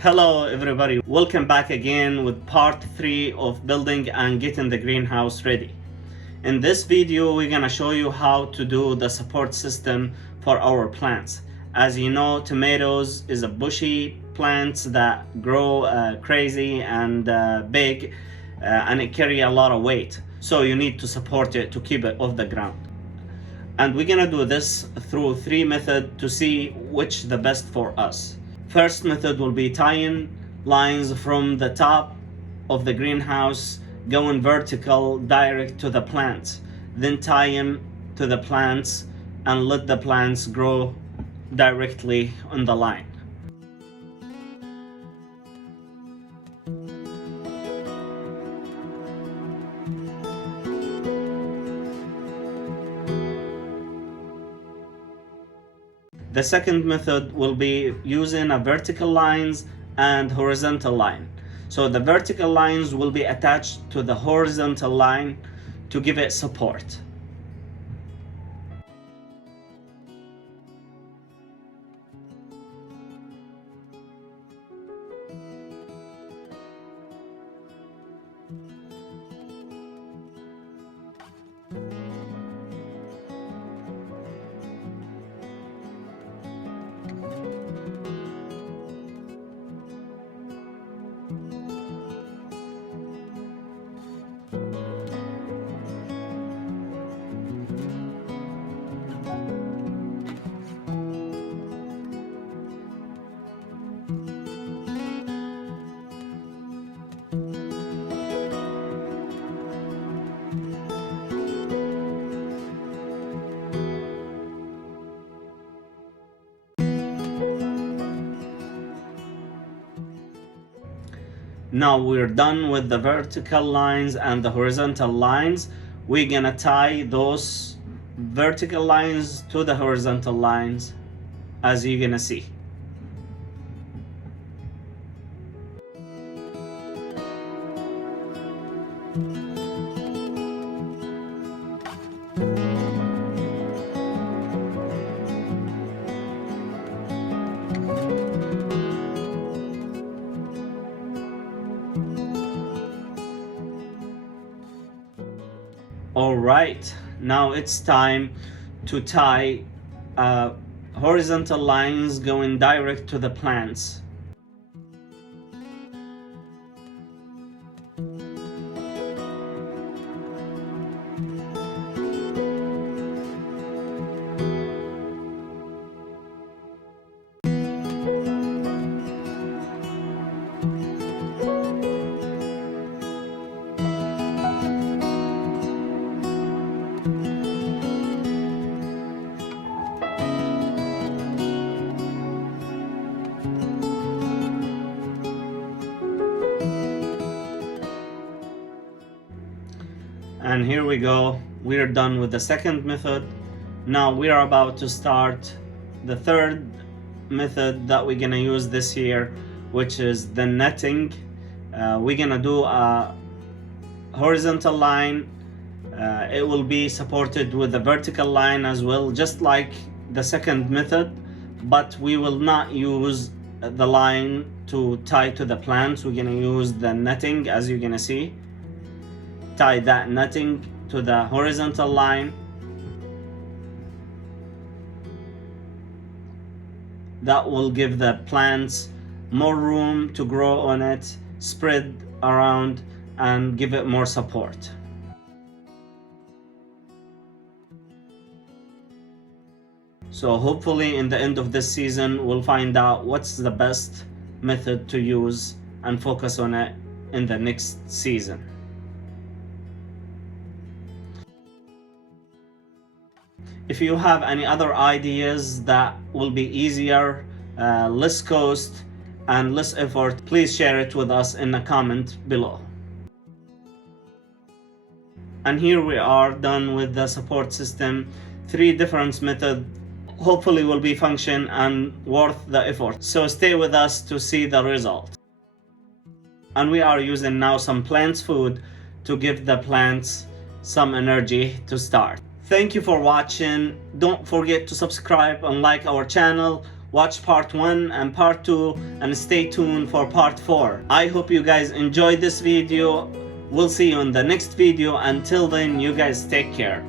Hello everybody, welcome back again with part 3 of building and getting the greenhouse ready. In this video we're gonna show you how to do the support system for our plants. As you know, tomatoes is a bushy plant that grow crazy and big and it carry a lot of weight, so you need to support it to keep it off the ground. And we're gonna do this through 3 methods to see which the best for us. First method will be tying lines from the top of the greenhouse going vertical direct to the plants, then tie them to the plants and let the plants grow directly on the line. The second method will be using a vertical lines and horizontal line. So the vertical lines will be attached to the horizontal line to give it support. Now we're done with the vertical lines and the horizontal lines. We're gonna tie those vertical lines to the horizontal lines, as you're gonna see. Alright, now it's time to tie horizontal lines going direct to the plants. And here we go, we're done with the second method. Now we are about to start the third method that we're gonna use this year, which is the netting. We're gonna do a horizontal line. It will be supported with a vertical line as well, just like the second method, but we will not use the line to tie to the plants. We're gonna use the netting, as you're gonna see. Tie that netting to the horizontal line. That will give the plants more room to grow on it, spread around, and give it more support. So hopefully in the end of this season we'll find out what's the best method to use and focus on it in the next season. If you have any other ideas that will be easier, less cost and less effort, please share it with us in the comment below. And here we are done with the support system. 3 different methods hopefully will be function and worth the effort. So stay with us to see the result. And we are using now some plants food to give the plants some energy to start. Thank you for watching. Don't forget to subscribe and like our channel. watch part 1 and part 2 and stay tuned for part 4. I hope you guys enjoyed this video. We'll see you in the next video. Until then, you guys take care.